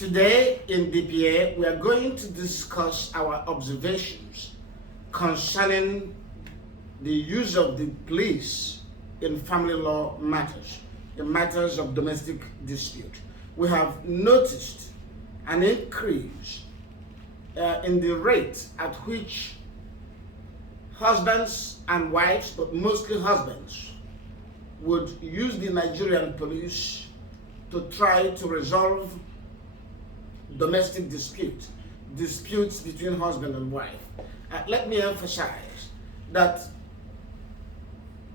Today in DPA, we are going to discuss our observations concerning the use of the police in family law matters, in matters of domestic dispute. We have noticed an increase in the rate at which husbands and wives, but mostly husbands, would use the Nigerian police to try to resolve domestic disputes between husband and wife. Let me emphasize that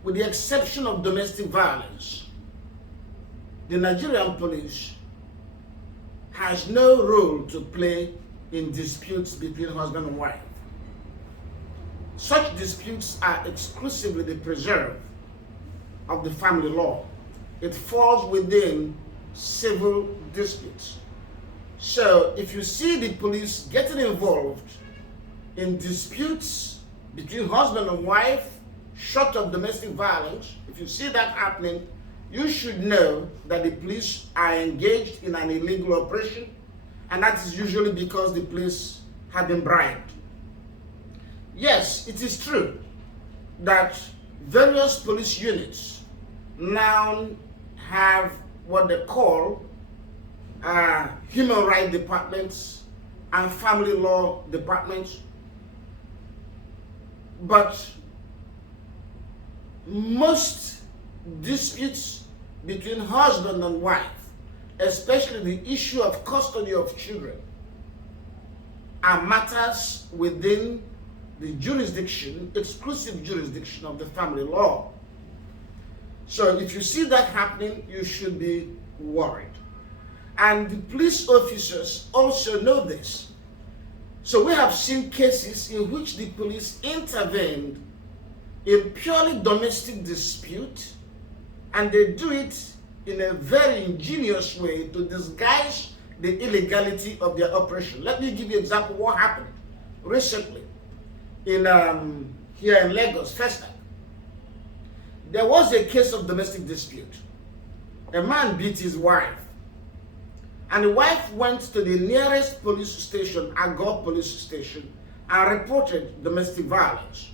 with the exception of domestic violence, the Nigerian police has no role to play in disputes between husband and wife. Such disputes are exclusively the preserve of the family law. It falls within civil disputes. So if you see the police getting involved in disputes between husband and wife, short of domestic violence, if you see that happening, you should know that the police are engaged in an illegal operation, and that is usually because the police have been bribed. Yes, it is true that various police units now have what they call human rights departments and family law departments, but most disputes between husband and wife, especially the issue of custody of children, are matters within the jurisdiction, exclusive jurisdiction of the family law. So if you see that happening, you should be worried. And the police officers also know this. So we have seen cases in which the police intervened in purely domestic dispute, and they do it in a very ingenious way to disguise the illegality of their operation. Let me give you an example of what happened recently in here in Lagos, Festa. There was a case of domestic dispute. A man beat his wife, and the wife went to the nearest police station, Agor police station, and reported domestic violence.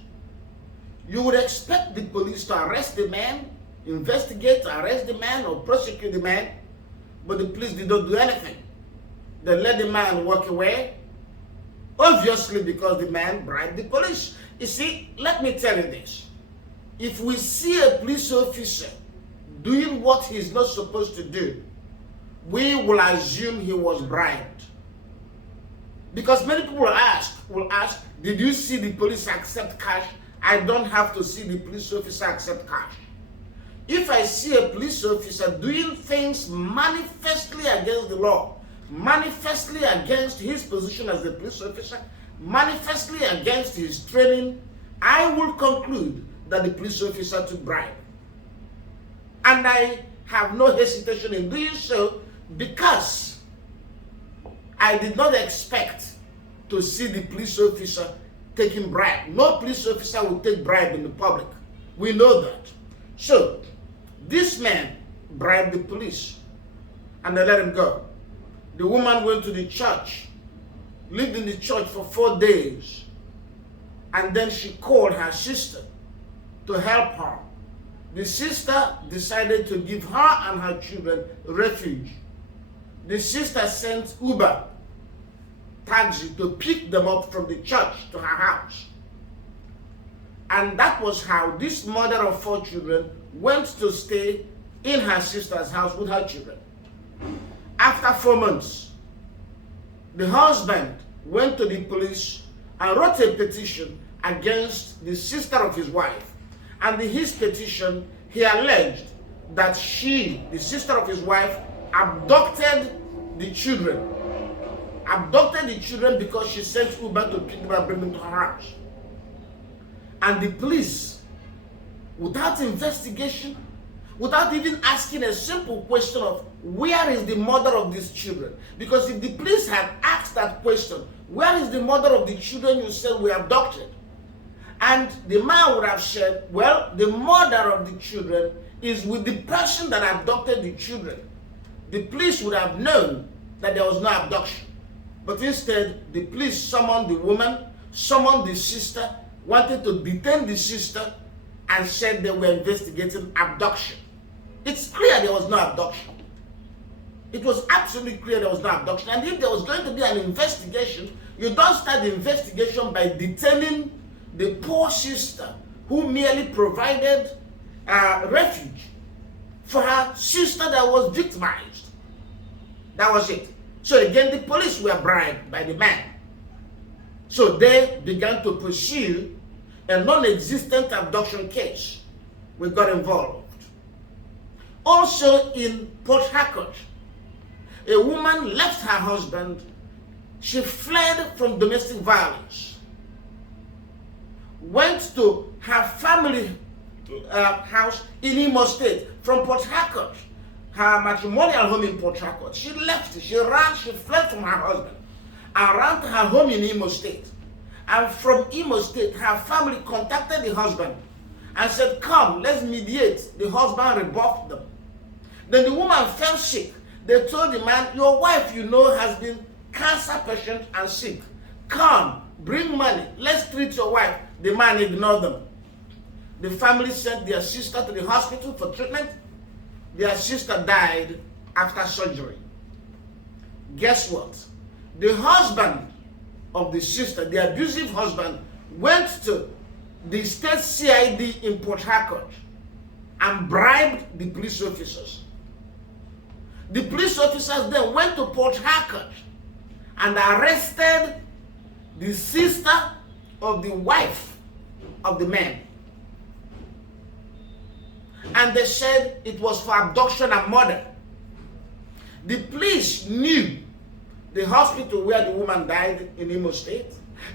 You would expect the police to arrest the man, investigate, arrest the man, or prosecute the man, but the police did not do anything. They let the man walk away, obviously because the man bribed the police. You see, let me tell you this. If we see a police officer doing what he's not supposed to do, we will assume he was bribed. Because many people will ask, did you see the police accept cash? I don't have to see the police officer accept cash. If I see a police officer doing things manifestly against the law, manifestly against his position as a police officer, manifestly against his training, I will conclude that the police officer took bribe. And I have no hesitation in doing so because I did not expect to see the police officer taking bribe. No police officer will take bribe in the public. We know that. So, this man bribed the police and they let him go. The woman went to the church, lived in the church for 4 days, and then she called her sister to help her. The sister decided to give her and her children refuge. The sister sent Uber taxi to pick them up from the church to her house. And that was how this mother of 4 children went to stay in her sister's house with her children. After 4 months, the husband went to the police and wrote a petition against the sister of his wife. And in his petition, he alleged that she, the sister of his wife, abducted the children. Abducted the children because she sent Uber to pick them and bring them to her house. And the police, without investigation, without even asking a simple question of where is the mother of these children? Because if the police had asked that question, where is the mother of the children you said were abducted? And the man would have said, well, the mother of the children is with the person that abducted the children. The police would have known that there was no abduction. But instead, the police summoned the woman, summoned the sister, wanted to detain the sister, and said they were investigating abduction. It's clear there was no abduction. It was absolutely clear there was no abduction. And if there was going to be an investigation, you don't start the investigation by detaining the poor sister who merely provided refuge for her sister that was victimized. That was it. So again, the police were bribed by the man. So they began to pursue a non-existent abduction case. We got involved. Also in Port Harcourt, a woman left her husband. She fled from domestic violence, went to her family house in Imo State from Port Harcourt, her matrimonial home in Port Harcourt. She left, she ran, she fled from her husband and ran to her home in Imo State. And from Imo State, her family contacted the husband and said, come, let's mediate. The husband rebuffed them. Then the woman fell sick. They told the man, your wife, you know, has been cancer patient and sick. Come, bring money, let's treat your wife. The man ignored them. The family sent their sister to the hospital for treatment. Their sister died after surgery. Guess what? The husband of the sister, the abusive husband, went to the state CID in Port Harcourt and bribed the police officers. The police officers then went to Port Harcourt and arrested the sister of the wife of the man. And they said it was for abduction and murder. The police knew the hospital where the woman died in Imo State.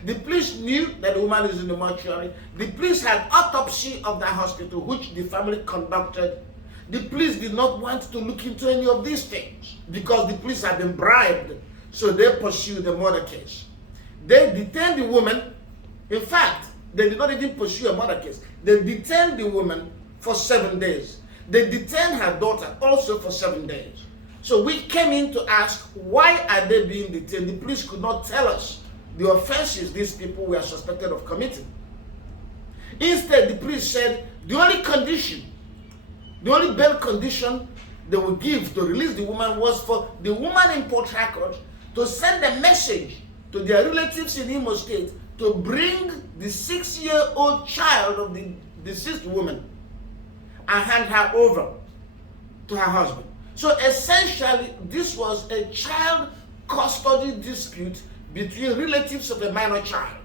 The police knew that the woman is in the mortuary. The police had autopsy of that hospital, which the family conducted. The police did not want to look into any of these things because the police had been bribed. So they pursued the murder case. They detained the woman. In fact, they did not even pursue a murder case. They detained the woman for 7 days. They detained her daughter also for 7 days. So we came in to ask, why are they being detained? The police could not tell us the offenses these people were suspected of committing. Instead, the police said the only bail condition they would give to release the woman was for the woman in Port Harcourt to send a message to their relatives in Imo State to bring the 6-year-old child of the deceased woman and hand her over to her husband. So essentially, this was a child custody dispute between relatives of a minor child.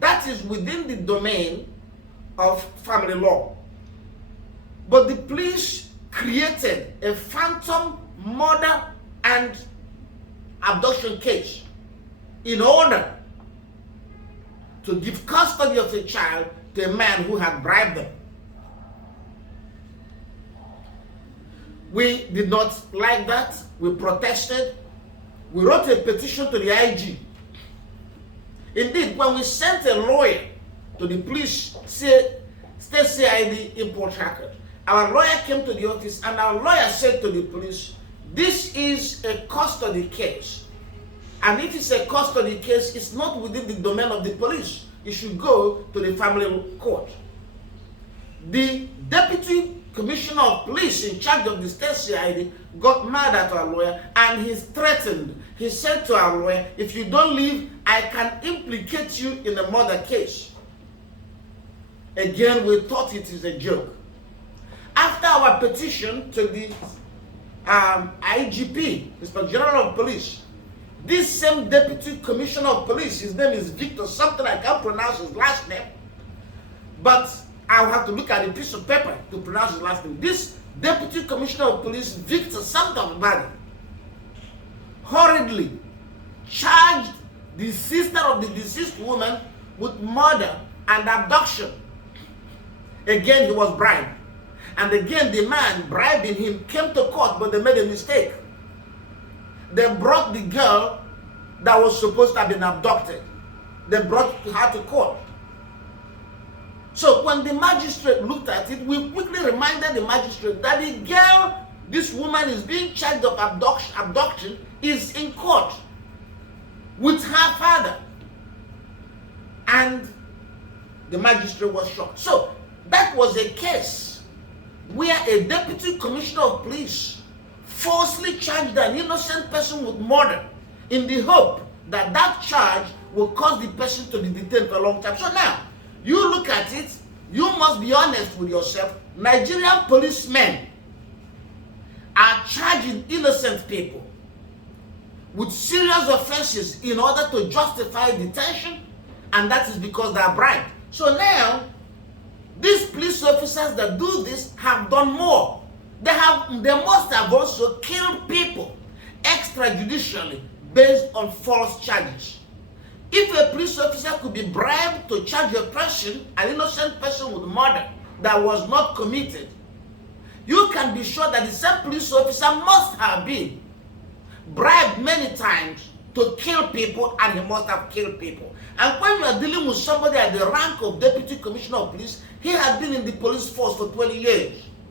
That is within the domain of family law. But the police created a phantom murder and abduction case in order to give custody of the child to a man who had bribed them. We did not like that. We protested. We wrote a petition to the IG. Indeed, when we sent a lawyer to the police state CID in Port Harcourt, our lawyer came to the office and our lawyer said to the police, this is a custody case. And if it's a custody case, it's not within the domain of the police. It should go to the family court. The deputy commissioner of police in charge of the state CID got mad at our lawyer and he threatened. He said to our lawyer, if you don't leave, I can implicate you in a murder case. Again, we thought it is a joke. After our petition to the IGP, Inspector General of Police, this same deputy commissioner of police, his name is Victor, something I can't pronounce his last name, but I'll have to look at a piece of paper to pronounce his last name. This deputy commissioner of police, Victor somebody, hurriedly charged the sister of the deceased woman with murder and abduction. Again, he was bribed. And again, the man bribing him came to court, but they made a mistake. They brought the girl that was supposed to have been abducted. They brought her to court. So when the magistrate looked at it, we quickly reminded the magistrate that the girl, this woman is being charged of abduction, is in court with her father, and the magistrate was shocked. So that was a case where a deputy commissioner of police falsely charged an innocent person with murder in the hope that that charge will cause the person to be detained for a long time. So now, you look at it, you must be honest with yourself. Nigerian policemen are charging innocent people with serious offenses in order to justify detention, and that is because they are bribed. So now, these police officers that do this have done more. They must have also killed people extrajudicially based on false charges. If a police officer could be bribed to charge a person, an innocent person, with murder that was not committed, you can be sure that the same police officer must have been bribed many times to kill people, and he must have killed people. And when you are dealing with somebody at the rank of deputy commissioner of police, he had been in the police force for 20 years.